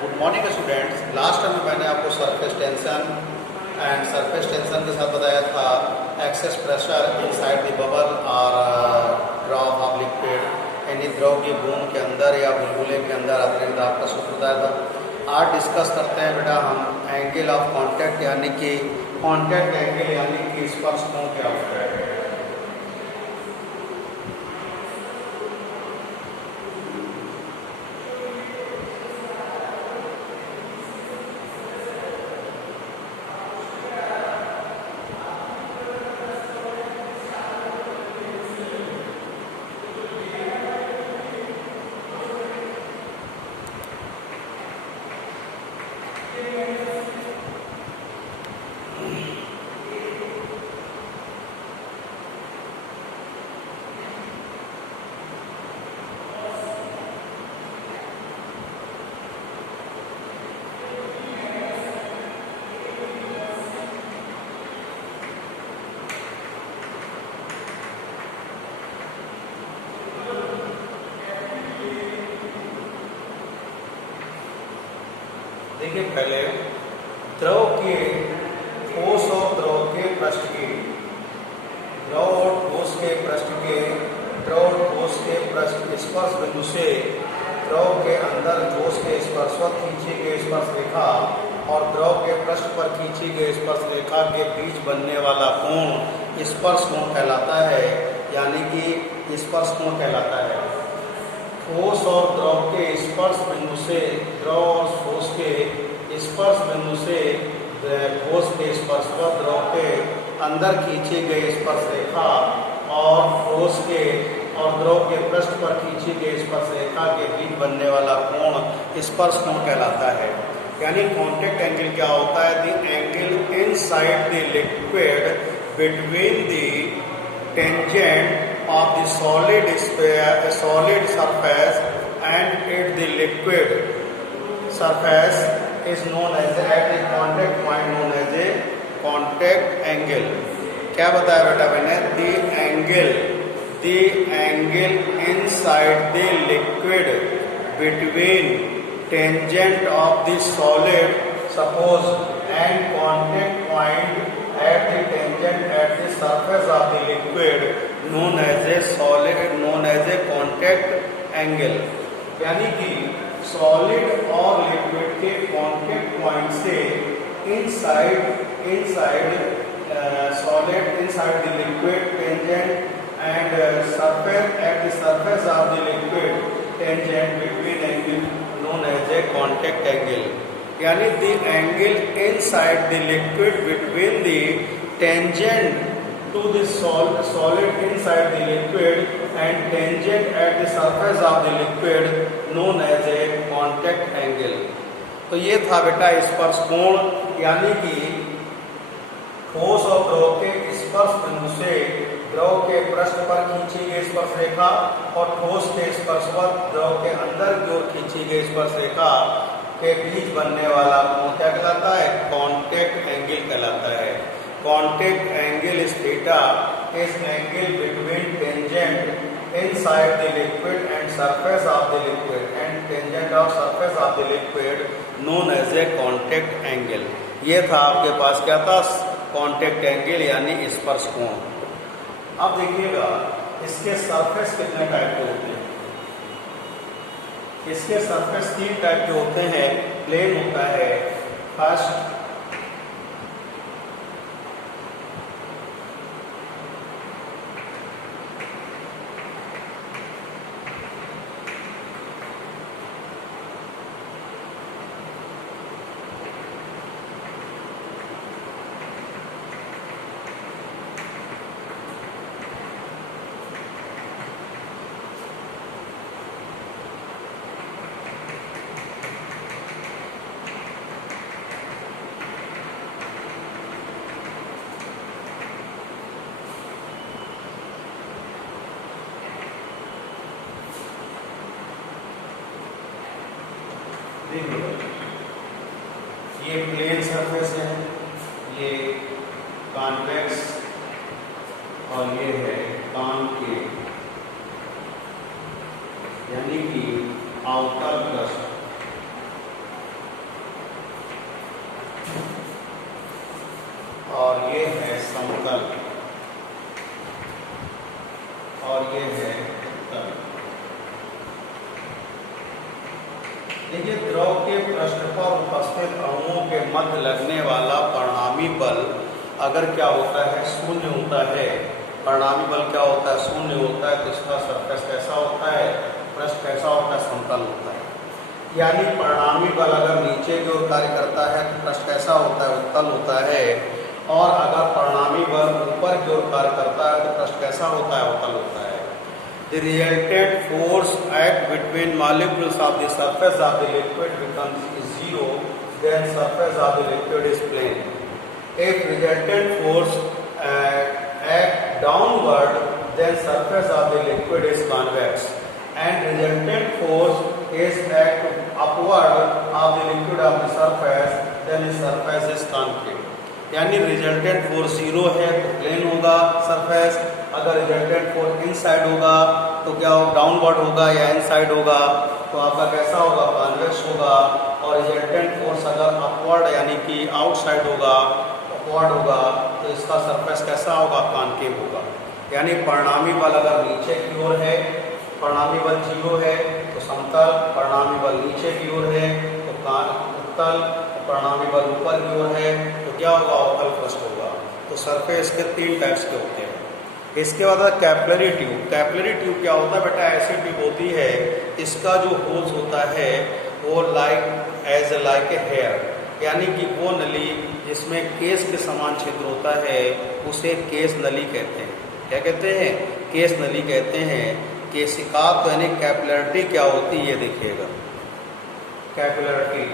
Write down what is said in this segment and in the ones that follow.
Good morning students. Last time मैंने आपको surface tension के साथ बताया था excess pressure inside the bubble और ड्रॉप ऑफ लिक्विड, यानी द्रव की बूंद के अंदर या बुलबुले के अंदर अतिरिक्त दाब का सूत्र बताया था। आज डिस्कस करते हैं बेटा हम एंगल ऑफ कांटेक्ट, यानी कि कांटेक्ट एंगल यानी कि स्पर्श कोण क्या होता है। देखिए, पहले द्रव के ठोस और द्रव के पृष्ठ के द्रव और ठोस के पृष्ठ के द्रव और ठोस के पृष्ठ स्पर्श बिंदु से द्रव के अंदर ठोस के स्पर्शवत खींची गई स्पर्श रेखा और द्रव के पृष्ठ पर खींची गई स्पर्श रेखा के बीच बनने वाला कोण स्पर्श कोण कहलाता है, यानी कि स्पर्श कोण कहलाता है। ठोस और द्रव के स्पर्श बिंदु से द्रव और ठोस के स्पर्श बिंदु से ठोस के स्पर्शवत द्रव के अंदर खींची गई स्पर्श रेखा और ठोस के और द्रव के पृष्ठ पर खींची गई स्पर्श रेखा के बीच बनने वाला कोण स्पर्श कोण कहलाता है। यानी कांटेक्ट एंगल क्या होता है? The angle inside the liquid between the tangent of the solid surface and it the liquid surface is known as at the contact point known as a contact angle। क्या बताया बेटा मैंने? the angle inside the liquid between tangent of the solid suppose and contact point at the tangent at the surface of the liquid known as a contact angle। यानी कि solid और liquid के contact point से solid inside the liquid tangent and surface at the surface of the liquid tangent between angle known as a contact angle। यानी the angle inside the liquid between the tangent to the solid inside the liquid and tangent at the surface of the liquid known as a contact angle। तो ये था बेटा स्पर्श कोण, यानी कि ठोस और द्रव के स्पर्श बिंदु से द्रव के पृष्ठ पर खींची गई स्पर्श रेखा और ठोस के स्पर्शवत द्रव के अंदर की ओर खींची गई स्पर्श रेखा के बीच बनने वाला कोण क्या कहलाता है? कांटेक्ट एंगल कहलाता है। Contact angle is theta is angle between tangent inside the liquid and surface of the liquid and tangent of surface of the liquid known as a contact angle। ये था आपके पास क्या था? Contact angle यानी स्पर्श कोण। अब देखिएगा इसके सरफेस कितने टाइप के होते हैं। इसके सरफेस 3 टाइप के होते हैं। प्लेन होता है फर्स्ट, ये प्लेन सरफेस है, ये कॉन्वेक्स और ये है कॉनकेव, यानी कि आउटर क्रस्ट। और ये है समतल और ये है उत्तल। देखिए द्रव के पृष्ठ पर उपस्थित अणुओं के मध्य लगने वाला परिणामी बल अगर क्या होता है, शून्य होता है, परिणामी बल क्या होता है, शून्य होता है, तो इसका सरफेस कैसा होता है, पृष्ठ कैसा होता है, समतल होता है। यानी परिणामी बल अगर नीचे की ओर कार्य करता है तो पृष्ठ कैसा होता है, उत्तल होता है, और अगर परिणामी बल ऊपर की ओर कार्य करता है तो पृष्ठ कैसा होता है, उत्तल होता है। The resultant force act between molecules of the surface of the liquid becomes zero, then surface of the liquid is plane. If resultant force act downward, then surface of the liquid is convex, and resultant force is act upward of the liquid of the surface, then the surface is concave. यानी resultant force zero है तो plane होगा surface, अगर resultant force inside होगा तो क्या हो, downward होगा या इनसाइड होगा तो आपका कैसा होगा, कॉन्वेक्स होगा, और रिजल्टेंट फोर्स अगर अपवर्ड यानी कि आउटसाइड होगा, अपवर्ड होगा, तो इसका सरफेस कैसा होगा, कॉनकेव होगा। यानी परिणामी बल अगर नीचे की ओर है, परिणामी बल जीरो है तो समतल, परिणामी बल नीचे की ओर है तो उत्तल, परिणामी बल ऊपर की ओर है तो क्या होगा, अवतल पृष्ठ होगा। तो सरफेस के 3 टाइप्स के होते हैं। इसके बाद कैपिलरी ट्यूब। कैपिलरी ट्यूब क्या होता है बेटा, ऐसी ट्यूब होती है इसका जो होल्स होता है वो लाइक ए हेयर, यानी कि वो नली जिसमें केस के समान क्षेत्र होता है उसे केस नली कहते हैं। क्या कहते हैं, केस नली कहते हैं। केशिका तो यानी कैपिलरिटी क्या होती है, ये देखिएगा कैपिलरिटी।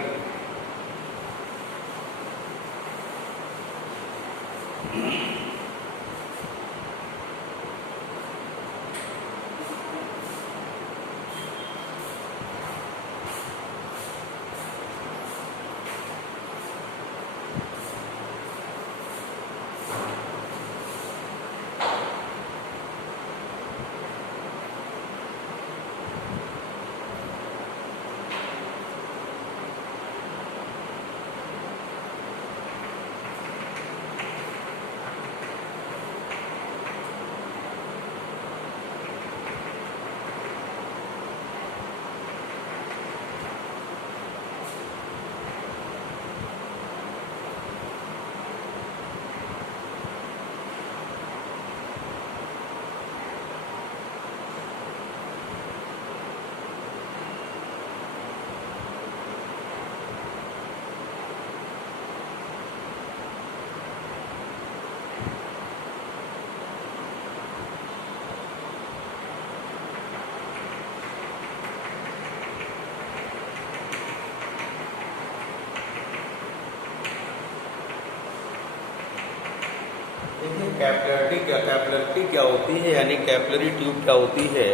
कैपिलरिटी क्या होती है, यानी कैपिलरी ट्यूब क्या होती है।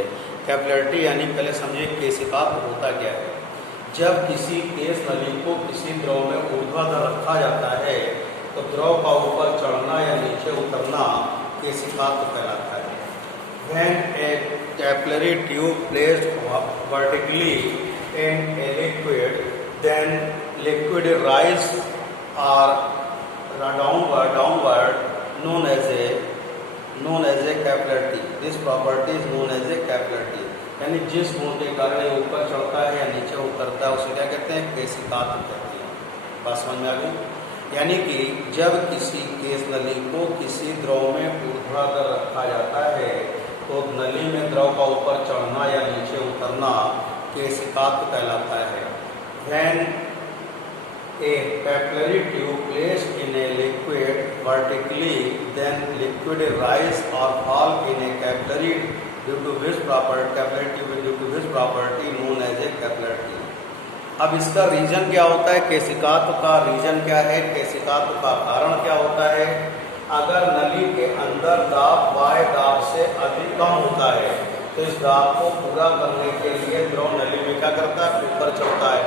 कैपिलरिटी यानी पहले समझिए केशिका होता क्या है। जब किसी केस नली को किसी द्रव में ऊर्ध्वाधर रखा जाता है तो द्रव का ऊपर चढ़ना या नीचे उतरना केशिका कहलाता है। When a capillary tube placed vertically in a liquid, then liquid rise or downward known as a capillarity. This property is known as a capillarity. यानी जिस गुण के कारण ये ऊपर चढ़ता है या नीचे उतरता है उसे क्या कहते हैं, केशिकात्व कहते हैं। बात समझ में आ गई। यानी कि जब किसी केस नली को किसी द्रव में ऊर्ध्वाधर रखा जाता है तो नली में द्रव का ऊपर चढ़ना या नीचे उतरना केशिकात्व कहलाता है। When a capillary tube placed in a liquid vertically, then liquid rise or fall in a capillary due to which property known as a capillarity. अब इसका रीजन क्या होता है, केशिकात्व का रीजन क्या है, केशिकात्व का कारण क्या होता है। अगर नली के अंदर दाब बाह्य दाब से अधिक कम होता है तो इस दाब को पूरा करने के लिए द्रव नली में क्या करता है, ऊपर चढ़ता है।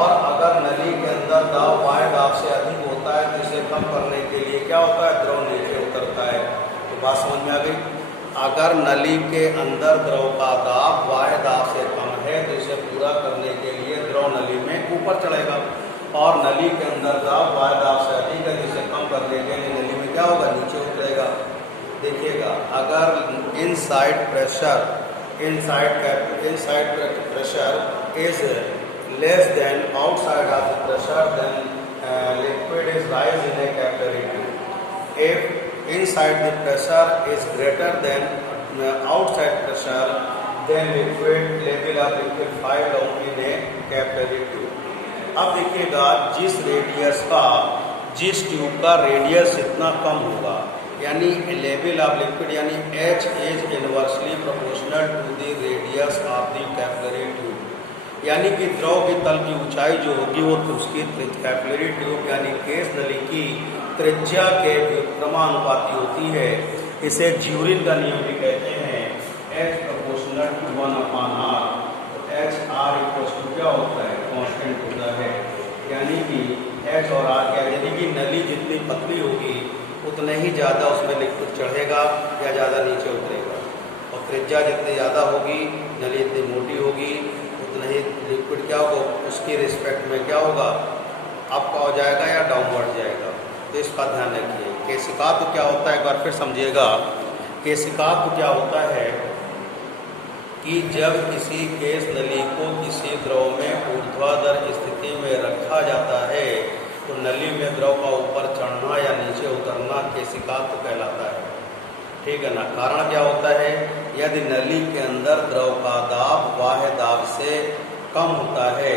और अगर नली के अंदर दाब बाह्य दाब से अधिक होता है तो इसे कम करने के लिए क्या होता है, द्रव नीचे उतरता है। तो बात समझ में आ गई। अगर नली के अंदर द्रव का दाब बाह्य दाब से कम है तो इसे पूरा करने के लिए द्रव नली में ऊपर चढ़ेगा, और नली के अंदर दाब बाह्य दाब से अधिक है तो इसे कम करने के लिए नली में क्या होगा, नीचे उतरेगा। देखिएगा, अगर inside pressure is less than outside of the pressure, then liquid is rise in a capillary tube. If inside the pressure is greater than outside pressure, then liquid level of liquid file down in a capillary tube. अब देखिएगा, जिस tube का radius इतना कम होगा, यानी level of liquid यानी H is inversely proportional to the radius of the capillary tube. यानी कि द्रव की तल की ऊंचाई जो होगी वो उसकी कैपिलरी ट्यूब यानी केस नली की त्रिज्या के व्युत्क्रमानुपाती होती है। इसे ज्यूरिन का नियम भी कहते हैं, H प्रोपोर्शनल टू 1/r। तो HR इक्वल्स टू क्या होता है, कांस्टेंट होता है। यानी कि H और R क्या, यानी कि नली जितनी पतली होगी उतना ही ज़्यादा उसमें लिक्विड चढ़ेगा या ज़्यादा नीचे उतरेगा, और त्रिज्या जितनी ज़्यादा होगी, नली इतनी मोटी होगी, उतना ही लिक्विड क्या होगा, उसकी रिस्पेक्ट में क्या होगा, अप हो जाएगा या डाउनवर्ड जाएगा। तो इसका ध्यान रखिए। केशिकात्व क्या होता है, एक बार फिर समझिएगा। केशिकात्व क्या होता है कि जब किसी केस नली को किसी द्रव में ऊर्ध्वाधर स्थिति में रखा जाता है तो नली में द्रव का ऊपर चढ़ना या नीचे उतरना केशिकात्व कहलाता है। ठीक है ना। कारण क्या होता है, यदि नली के अंदर द्रव का दाब बाह्य दाब से कम होता है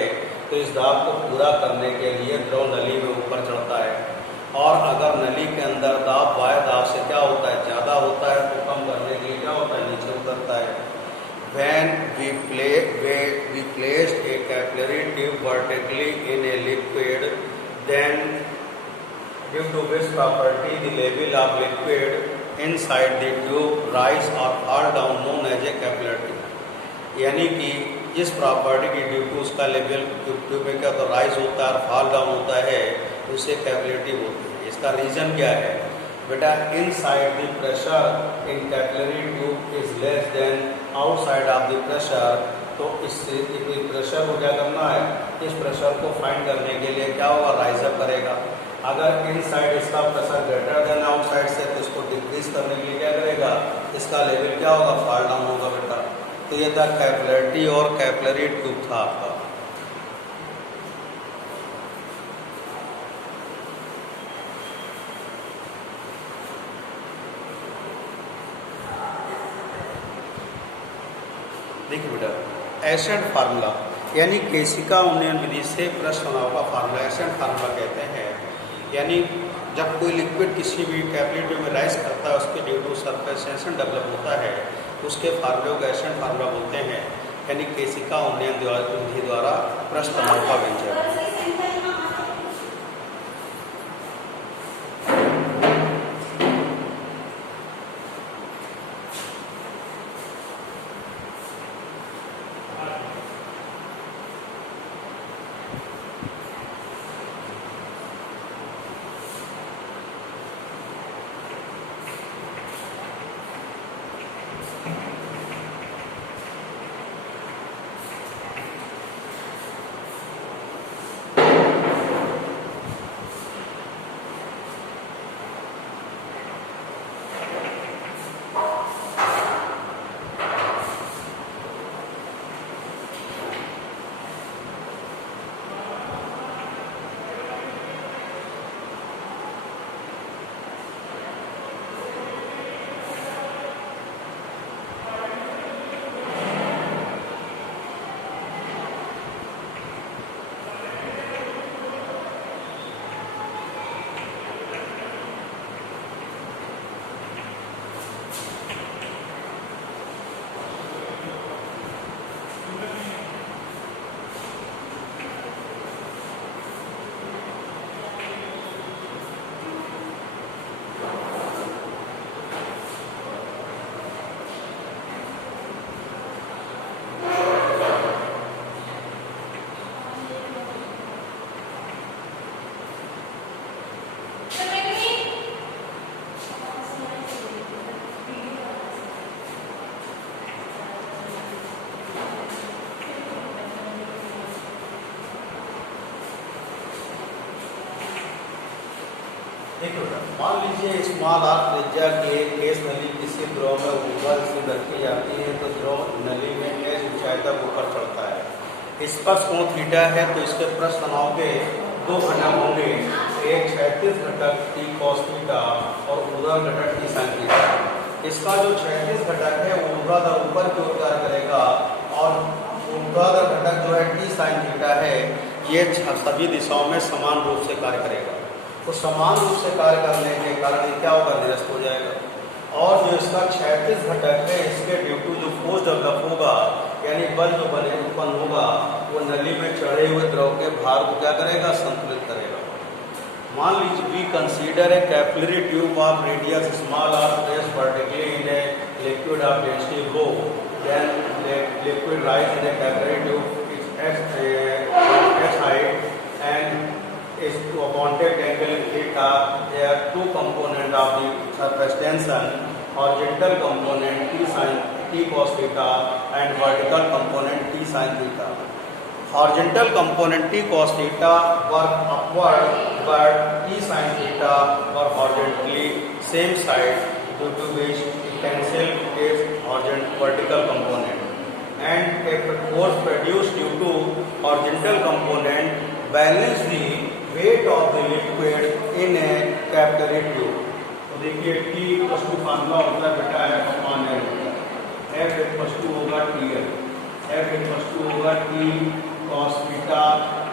तो इस दाब को पूरा करने के लिए द्रव नली में ऊपर चढ़ता है, और अगर नली के अंदर दाब बाह्य दाब से क्या होता है, ज़्यादा होता है, तो कम करने के लिए क्या होता है, नीचे उतरता है। When we placed a capillary tube vertically in a liquid, then due to which property the level of liquid inside the tube rise or fall down known as a capillary tube। यानी कि इस property की due to उसका level tube में क्या होता है, rise होता है और फॉल डाउन होता है, उसे कैपिलरी बोलते हैं। इसका रीजन क्या है बेटा, inside the pressure in capillary tube is less than outside of the pressure. तो इससे प्रेशर को क्या करना है, इस प्रेशर को फाइंड करने के लिए क्या होगा, राइज अप करेगा। अगर इनसाइड इसका प्रेशर ग्रेटर देन आउटसाइड से, तो इसको डिक्रीज करने के लिए क्या करेगा, इसका लेवल क्या होगा, फॉल डाउन होगा बेटा। तो ये था कैपिलरी और कैपिलरी ट्यूब था आपका। देखिए बेटा, एसेंट फार्मूला यानी केशिका उन्नयन विधि से प्रश्न का फार्मूला एसेंट फार्मूला कहते हैं। यानी जब कोई लिक्विड किसी भी कैपिलरी ट्यूब में राइज करता है, उसके due to surface tension develop होता है, उसके फार्मूले को एसेंट फार्मूला बोलते हैं। यानी केशिका उन्नयन विधि द्वारा प्रश्न का व्यंजन। देखो बेटा, मान लीजिए स्मॉल आर त्रिज्या की एक केस नली किसी द्रव में ऊपर से रखी जाती है तो द्रव नली में एच ऊंचाई तक ऊपर चढ़ता है। स्पर्श कोण थीटा है तो इसके पृष्ठ तनाव के दो घटक होंगे, एक क्षैतिज घटक टी कॉस थीटा और ऊर्ध्वाधर घटक टी साइन थीटा। इसका जो क्षैतिज घटक है वो ऊर्ध्वाधर ऊपर की ओर कार्य करेगा और ऊर्ध्वाधर घटक जो है टी साइन थीटा है ये सभी दिशाओं में समान रूप से कार्य करेगा। तो समान रूप से कार्य करने के कारण क्या होगा, निरस्त हो जाएगा। और जो इसका क्षैतिज घटक है इसके ड्यू टू जो फोर्स डेवलप होगा यानी बल जो बने उत्पन्न होगा वो नली में चढ़े हुए द्रव के भार को क्या करेगा, संतुलित करेगा। मान लीजिए we consider a capillary tube of radius small r placed vertically in a liquid of density rho, then liquid rise in a capillary tube H height and is to a contact angle theta. There are two components of the surface tension, horizontal component t sin t cos theta and vertical component t sin theta. Horizontal component t cos theta work upward but t sin theta work horizontally same side due to which it cancel its vertical component, and a force produced due to horizontal component balance the weight of the liquid in a capillary tube। तो देखिए T equal to formula होता है बेटा F upon L, F equal to होगा TL, F equal to होगा T cos theta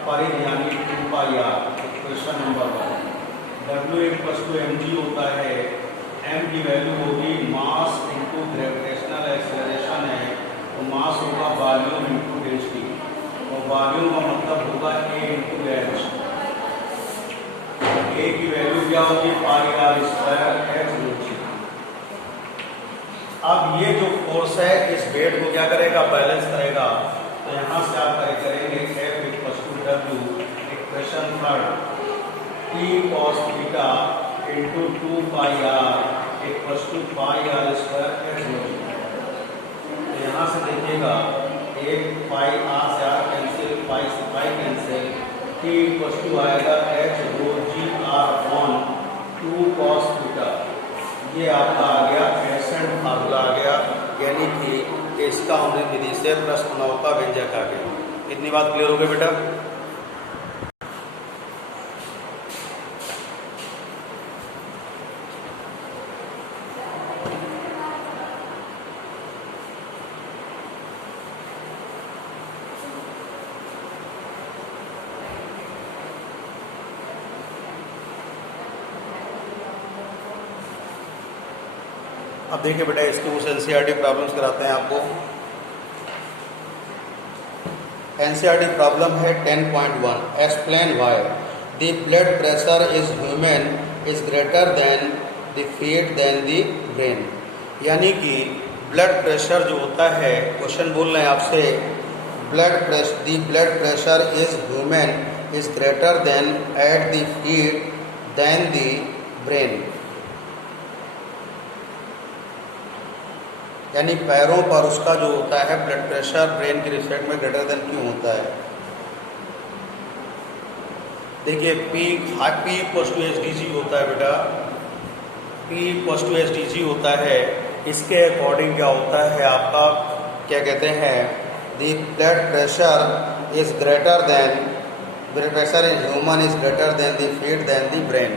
परिध यानी 2 pi r, equation number 1। W equal to mg होता है, m की वैल्यू होगी मास इनटू ग्रेविटेशनल एक्सेलरेशन है तो मास होगा वॉल्यूम इनटू डेंसिटी और वॉल्यूम का मतलब होगा A इंटू एच। A की वैल्यू क्या होगी पाई आर स्क्वायर एच नीचे। अब ये जो फोर्स है इस वेट को क्या करेगा, बैलेंस करेगा। तो यहाँ से आप करेंगे F equal to W equation third T cos theta into 2 pi R equal to pi R square H नीचे। तो यहाँ से देखिएगा एक पाई आर से आर कैंसिल, पाई से pi cancel, T equal to आएगा H rho G R upon 2 cos theta. ये आपका आ गया एसेंट फार्मूला आ गया, यानी कि इसका हमने विधि से प्रश्न तनाव का व्यंजक आ गया। इतनी बात क्लियर हो गई बेटा। अब देखिए बेटा इसके कुछ एनसीईआरटी प्रॉब्लम्स कराते हैं आपको। एनसीईआरटी प्रॉब्लम है 10.1 explain why the blood pressure is human is greater than the feet than the brain. यानी कि ब्लड प्रेशर जो होता है, क्वेश्चन बोल रहे हैं आपसे, the blood pressure is human is greater than at the feet than the brain. यानी पैरों पर उसका जो होता है ब्लड प्रेशर ब्रेन के रिस्पेक्ट में ग्रेटर देन क्यों होता है। देखिए P इक्वल टू एच होता है बेटा, P इक्वल टू एच होता है। इसके अकॉर्डिंग क्या होता है आपका, क्या कहते हैं, the blood pressure is greater than, blood pressure in human is greater than the feet than the brain.